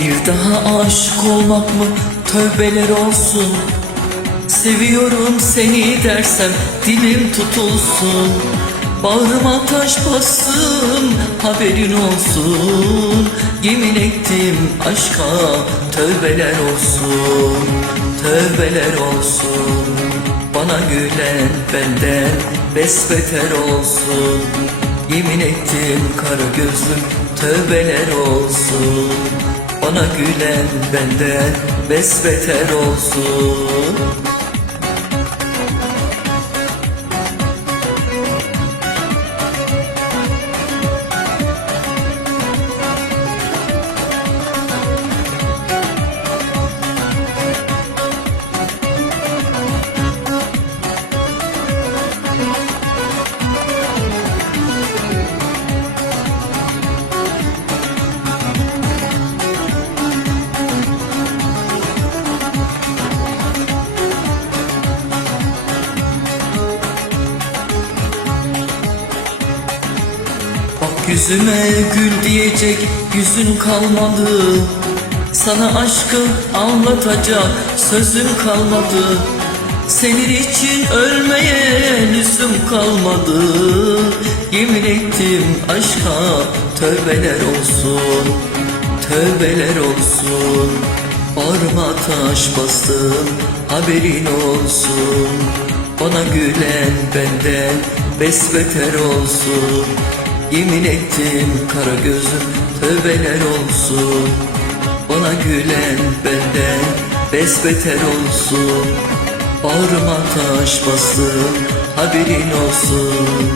Bir daha aşık olmak mı? Tövbeler olsun. Seviyorum seni dersem dilim tutulsun. Bağrıma taş bassın haberin olsun. Yemin ettim aşka tövbeler olsun. Tövbeler olsun. Bana gülen benden besbeter olsun. Yemin ettim kara gözlüm tövbeler olsun Bana gülen benden besbeter olsun yüzüme gül diyecek yüzün kalmadı. Sana aşkı anlatacak sözüm kalmadı. Senin için ölmeye lüzum kalmadı. Yemin ettim aşka tövbeler olsun Tövbeler olsun. Bağrıma taş bastım haberin olsun. Bana gülen benden besbeter olsun Yemin ettim kara gözüm tövbeler olsun. Bana gülen benden besbeter olsun. Bağrıma taş bastım haberin olsun